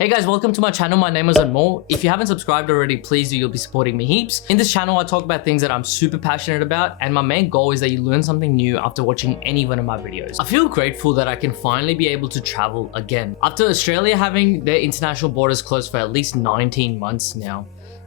Hey guys, welcome to my channel. My name is Anmol. If you haven't subscribed already, please do. You'll be supporting me heaps. In this channel, I talk about things that I'm super passionate about, and my main goal is that you learn something new after watching any one of my videos. I feel grateful that I can finally be able to travel again. After Australia having their international borders closed for at least 19 months now.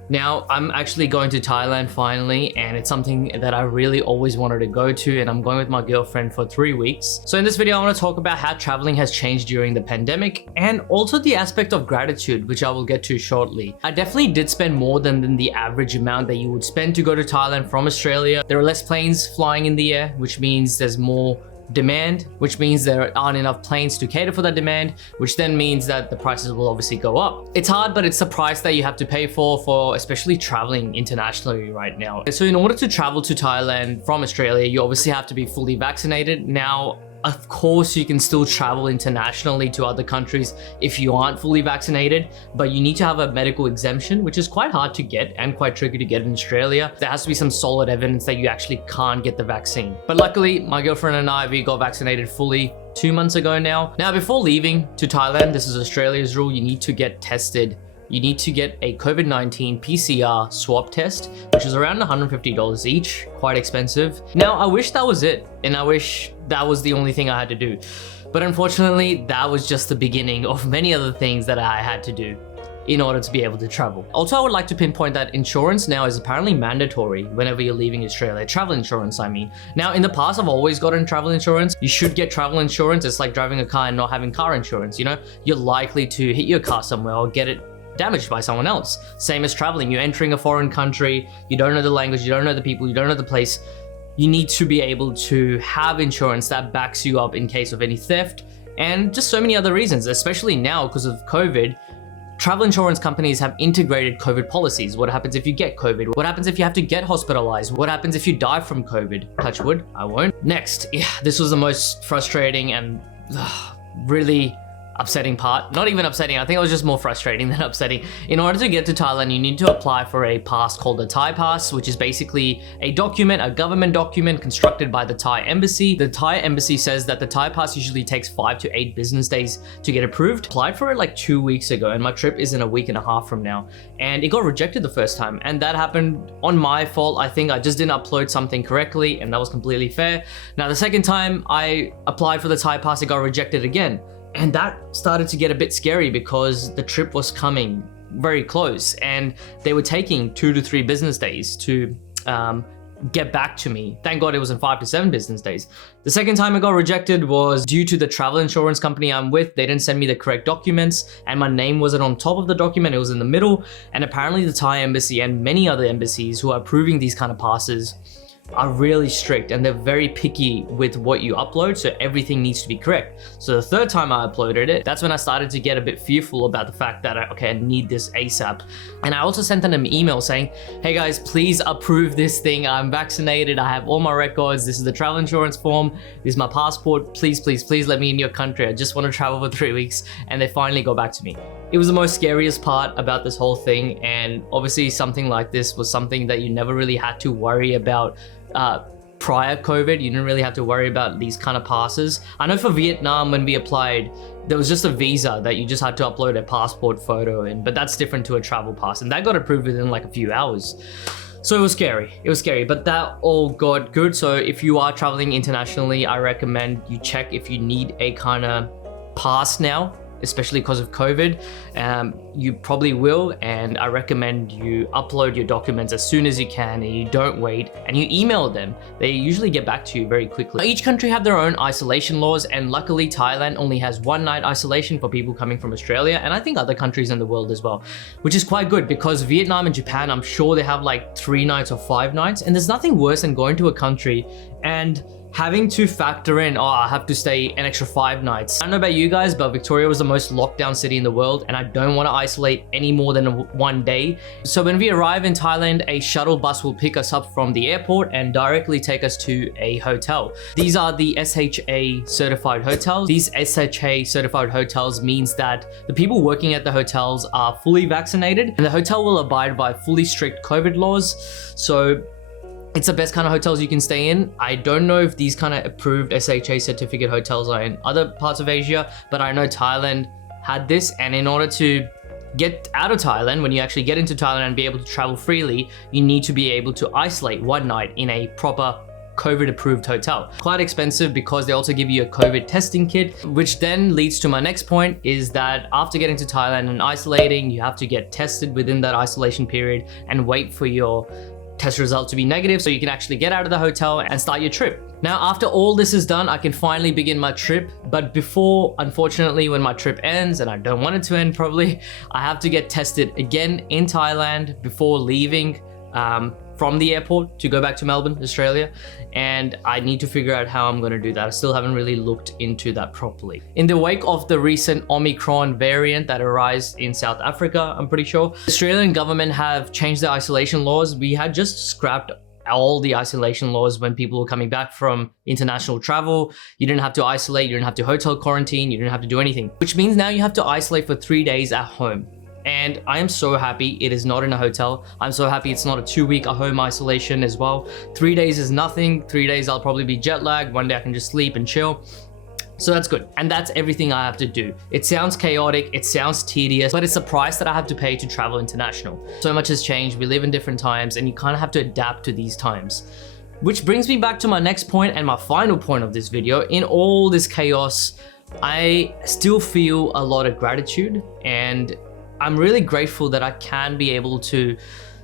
Now, I'm actually going to Thailand finally, and it's something that I really always wanted to go to, and I'm going with my girlfriend for 3 weeks. So in this video, I want to talk about how traveling has changed during the pandemic, and also the aspect of gratitude, which I will get to shortly. I definitely did spend more than the average amount that you would spend to go to Thailand from Australia. There are less planes flying in the air, which means there's more demand, which means there aren't enough planes to cater for that demand, which then means that the prices will obviously go up. It's hard, but it's the price that you have to pay for especially traveling internationally right now. So in order to travel to Thailand from Australia, you obviously have to be fully vaccinated. Now, of course, you can still travel internationally to other countries if you aren't fully vaccinated, but you need to have a medical exemption, which is quite hard to get and quite tricky to get in Australia. There has to be some solid evidence that you actually can't get the vaccine. But luckily, my girlfriend and I, we got vaccinated fully 2 months ago now. Now, before leaving to Thailand, this is Australia's rule, you need to get tested. You need to get a COVID-19 PCR swab test, which is around $150 each, quite expensive. Now, I wish that was it, and I wish that was the only thing I had to do. But unfortunately, that was just the beginning of many other things that I had to do in order to be able to travel. Also, I would like to pinpoint that insurance now is apparently mandatory whenever you're leaving Australia. Travel insurance, I mean. Now, in the past, I've always gotten travel insurance. You should get travel insurance. It's like driving a car and not having car insurance, you know? You're likely to hit your car somewhere or get it damaged by someone else. Same as traveling. You're entering a foreign country, you don't know the language, you don't know the people, you don't know the place. You need to be able to have insurance that backs you up in case of any theft and just so many other reasons, especially now because of COVID. Travel insurance companies have integrated COVID policies. What happens if you get COVID? What happens if you have to get hospitalized? What happens if you die from COVID? Touch wood, I won't. Next, this was the most frustrating and really upsetting part. Not even upsetting, I think it was just more frustrating than upsetting. In order to get to Thailand, you need to apply for a pass called a Thai pass, which is basically a document, a government document constructed by the Thai embassy. The Thai embassy says that the Thai pass usually takes 5 to 8 business days to get approved. Applied for it like 2 weeks ago, and my trip is in a week and a half from now. And it got rejected the first time, and that happened on my fault. I think I just didn't upload something correctly, and that was completely fair. Now, the second time I applied for the Thai pass, it got rejected again. And that started to get a bit scary because the trip was coming very close and they were taking 2 to 3 business days to get back to me. Thank God it was in 5 to 7 business days. The second time I got rejected was due to the travel insurance company I'm with. They didn't send me the correct documents and my name wasn't on top of the document, it was in the middle. And apparently the Thai embassy and many other embassies who are approving these kind of passes are really strict and they're very picky with what you upload, so everything needs to be correct. So the third time I uploaded it, that's when I started to get a bit fearful about the fact that I need this ASAP. And I also sent them an email saying, hey guys, please approve this thing. I'm vaccinated, I have all my records, this is the travel insurance form, this is my passport, please, please, please let me in your country. I just want to travel for 3 weeks. And they finally got back to me. It was the most scariest part about this whole thing, and obviously something like this was something that you never really had to worry about prior COVID. You didn't really have to worry about these kind of passes. I know for Vietnam, when we applied, there was just a visa that you just had to upload a passport photo in, but that's different to a travel pass, and that got approved within like a few hours. So it was scary, but that all got good. So if you are traveling internationally, I recommend you check if you need a kind of pass now, especially because of COVID. You probably will, and I recommend you upload your documents as soon as you can and you don't wait, and you email them. They usually get back to you very quickly. Each country have their own isolation laws, and luckily Thailand only has 1 night isolation for people coming from Australia, and I think other countries in the world as well, which is quite good because Vietnam and Japan, I'm sure they have like 3 nights or 5 nights, and there's nothing worse than going to a country and having to factor in, I have to stay an extra 5 nights. I don't know about you guys, but Victoria was the most locked down city in the world, and I don't want to isolate any more than 1 day. So when we arrive in Thailand, a shuttle bus will pick us up from the airport and directly take us to a hotel. These are the SHA certified hotels. These SHA certified hotels means that the people working at the hotels are fully vaccinated, and the hotel will abide by fully strict COVID laws. So it's the best kind of hotels you can stay in. I don't know if these kind of approved SHA certificate hotels are in other parts of Asia, but I know Thailand had this, and in order to get out of Thailand, when you actually get into Thailand and be able to travel freely, you need to be able to isolate one night in a proper COVID approved hotel. Quite expensive because they also give you a COVID testing kit, which then leads to my next point, is that after getting to Thailand and isolating, you have to get tested within that isolation period and wait for your test result to be negative so you can actually get out of the hotel and start your trip. Now, after all this is done, I can finally begin my trip. But before, unfortunately, when my trip ends, and I don't want it to end probably, I have to get tested again in Thailand before leaving from the airport to go back to Melbourne, Australia. And I need to figure out how I'm going to do that. I still haven't really looked into that properly. In the wake of the recent Omicron variant that arose in South Africa, I'm pretty sure, the Australian government have changed their isolation laws. We had just scrapped all the isolation laws when people were coming back from international travel. You didn't have to isolate, you didn't have to hotel quarantine, you didn't have to do anything, which means now you have to isolate for 3 days at home. And I am so happy it is not in a hotel. I'm so happy it's not a 2-week home isolation as well. 3 days is nothing. 3 days I'll probably be jet lagged. 1 day I can just sleep and chill. So that's good. And that's everything I have to do. It sounds chaotic, it sounds tedious, but it's the price that I have to pay to travel international. So much has changed. We live in different times and you kind of have to adapt to these times. Which brings me back to my next point and my final point of this video. In all this chaos, I still feel a lot of gratitude, and I'm really grateful that I can be able to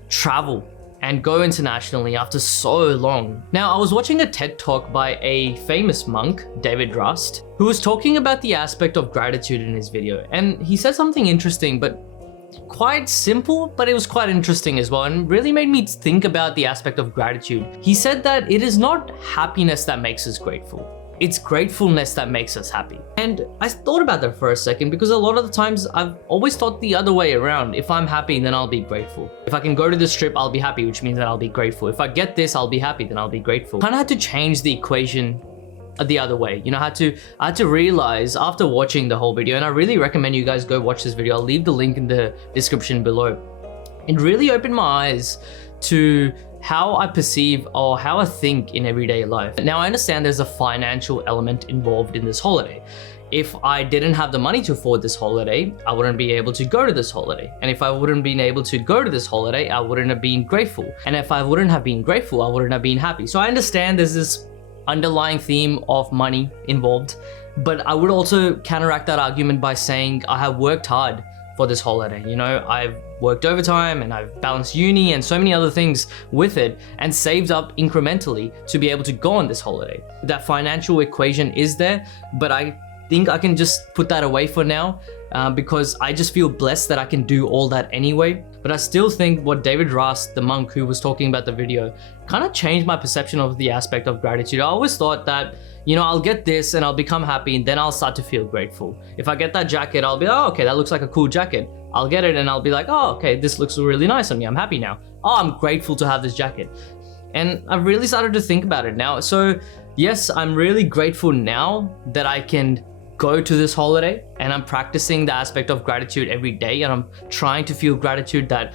travel and go internationally after so long. Now, I was watching a TED Talk by a famous monk, David Rast, who was talking about the aspect of gratitude in his video. And he said something interesting, but quite simple, but it was quite interesting as well, and really made me think about the aspect of gratitude. He said that it is not happiness that makes us grateful. It's gratefulness that makes us happy. And I thought about that for a second, because a lot of the times I've always thought the other way around. If I'm happy, then I'll be grateful. If I can go to this trip, I'll be happy, which means that I'll be grateful. If I get this, I'll be happy, then I'll be grateful. Kind of had to change the equation the other way. You know, I had to realize after watching the whole video, and I really recommend you guys go watch this video. I'll leave the link in the description below. It really opened my eyes to how I perceive or how I think in everyday life. Now, I understand there's a financial element involved in this holiday. If I didn't have the money to afford this holiday, I wouldn't be able to go to this holiday. And if I wouldn't been able to go to this holiday, I wouldn't have been grateful. And if I wouldn't have been grateful, I wouldn't have been happy. So I understand there's this underlying theme of money involved, but I would also counteract that argument by saying I have worked hard for this holiday. You know, I've worked overtime and I've balanced uni and so many other things with it and saved up incrementally to be able to go on this holiday. That financial equation is there, but I think I can just put that away for now because I just feel blessed that I can do all that anyway. But I still think what David Rast, the monk who was talking about the video, kind of changed my perception of the aspect of gratitude. I always thought that, you know, I'll get this and I'll become happy and then I'll start to feel grateful. If I get that jacket, I'll be, oh, okay, that looks like a cool jacket. I'll get it and I'll be like, oh, okay, this looks really nice on me. I'm happy now. Oh, I'm grateful to have this jacket. And I've really started to think about it now. So yes, I'm really grateful now that I can go to this holiday, and I'm practicing the aspect of gratitude every day, and I'm trying to feel gratitude that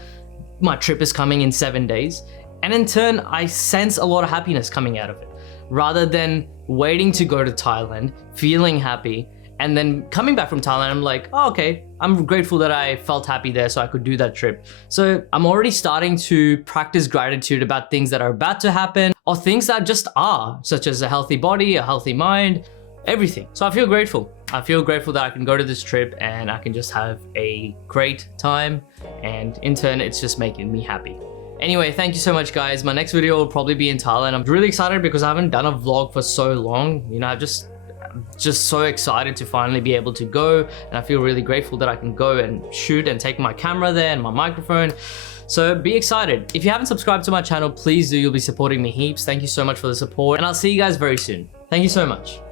my trip is coming in 7 days. And in turn, I sense a lot of happiness coming out of it, rather than waiting to go to Thailand, feeling happy, and then coming back from Thailand, I'm like, oh, okay, I'm grateful that I felt happy there so I could do that trip. So I'm already starting to practice gratitude about things that are about to happen or things that just are, such as a healthy body, a healthy mind, everything. So I feel grateful. I feel grateful that I can go to this trip and I can just have a great time, and in turn, it's just making me happy. Anyway, thank you so much, guys. My next video will probably be in Thailand. I'm really excited because I haven't done a vlog for so long. You know, I'm just so excited to finally be able to go, and I feel really grateful that I can go and shoot and take my camera there and my microphone. So be excited. If you haven't subscribed to my channel, please do. You'll be supporting me heaps. Thank you so much for the support, and I'll see you guys very soon. Thank you so much.